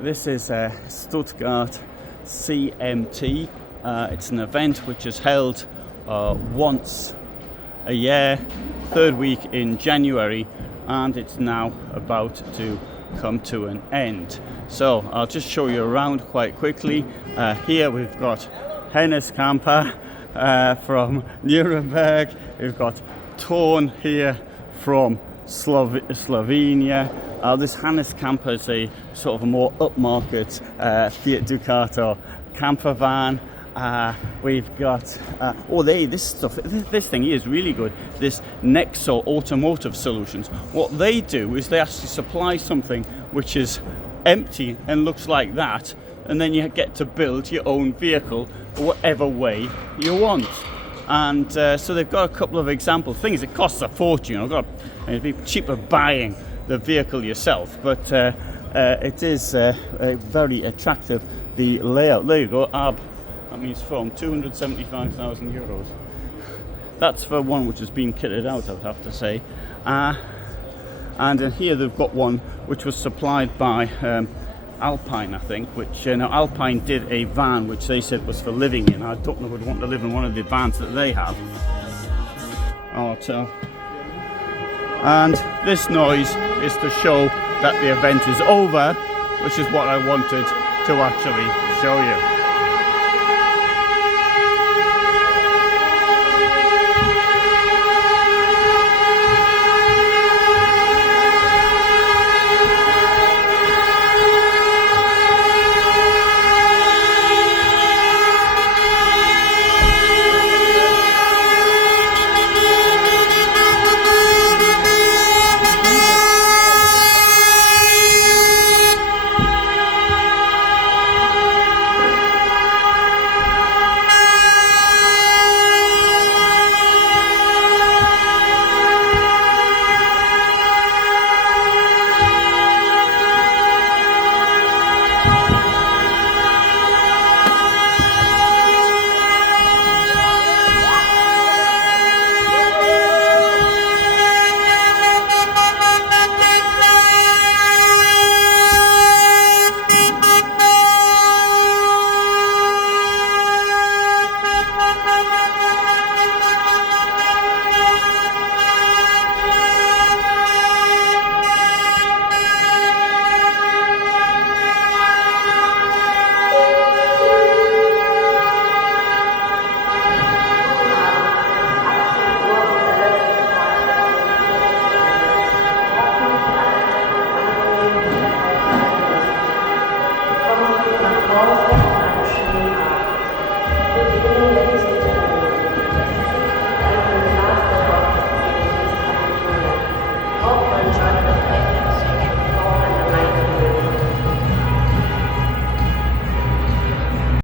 This is Stuttgart CMT. It's an event which is held once a year, third week in January, and it's now about to come to an end. So I'll just show you around quite quickly. Here we've got Hennes Camper from Nuremberg. We've got Torn here from Slovenia. This Hennes Camper is a sort of a more upmarket Fiat Ducato camper van. We've got this thing here is really good, this Nexo Automotive Solutions. What they do is they actually supply something which is empty and looks like that, and then you get to build your own vehicle whatever way you want. And so they've got a couple of example things. It costs a fortune. It'd be cheaper buying the vehicle yourself, but it is very attractive. The layout, there you go, AB. That means from 275,000 euros. That's for one which has been kitted out, I would have to say. And in here they've got one which was supplied by Alpine, I think, which Alpine did a van which they said was for living in. I don't know who would want to live in one of the vans that they have. And this noise is to show that the event is over, which is what I wanted to actually show you.